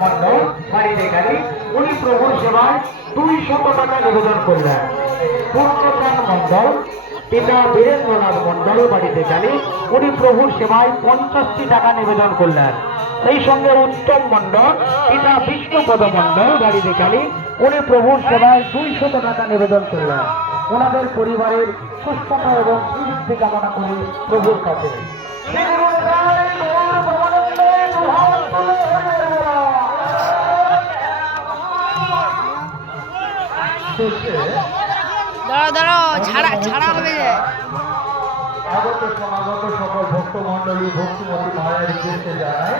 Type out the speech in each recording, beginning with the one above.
মন্ডল বাড়িতে গেলে উনি প্রভুর সেবায় 200 টাকা নিবেদন করলেন। পূর্ণচাঁদ মন্ডল পিতা বীরেন্দ্রনাথ মন্ডল বাড়িতে গেলে উনি প্রভুর সেবায় 50টি টাকা নিবেদন করলেন। সেই সঙ্গে উত্তম মন্ডল পিতা বিষ্ণুপদ মন্ডল বাড়িতে গেলে উনি প্রভুর সেবায় 200 টাকা নিবেদন করলেন। ওনাদের পরিবারের সুস্থতা এবং সমৃদ্ধি কামনা করি প্রভুর কাছে। দাঁড়াও ছাড়া হবে যে আগত সমাগত সকল ভক্ত মন্ডলী ভক্তিমতী মায়ের উদ্দেশ্যে জানায়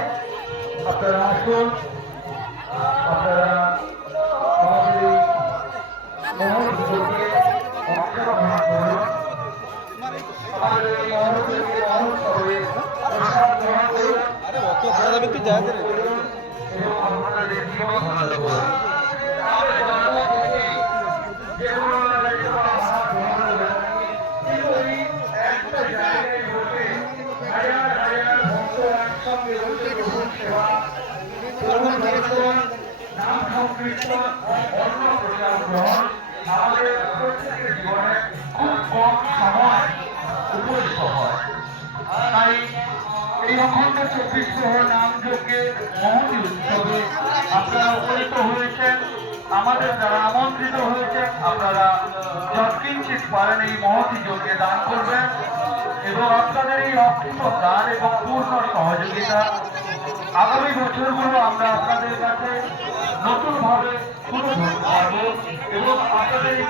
আপনারা আসুন, আপনারা আমাদের এই মহোৎসবকে অংশগ্রহণ করুন। আমাদের এই মহোৎসবে প্রসাদ গ্রহণ করুন এবং আপনাদের জীবন ভালো করুন। আমাদের প্রত্যেকের জীবনে খুব কম সময় উপস্থিত হয়, তাই এই অখণ্ড 24 প্রহর নাম যজ্ঞের মহতী উৎসবে আপনারা উপনীত হয়েছেন। আমাদের যারা আমন্ত্রিত হয়েছেন আপনারা যৎকিঞ্চিৎ পারেন এই মহতী যজ্ঞে দান করবেন এবং আপনাদের এই অকৃত দান এবং পূর্ণ সহযোগিতা আগামী বছরগুলো আমরা আপনাদের কাছে নতুনভাবে তুলে ধরতে পারব এবং আপনাদের এই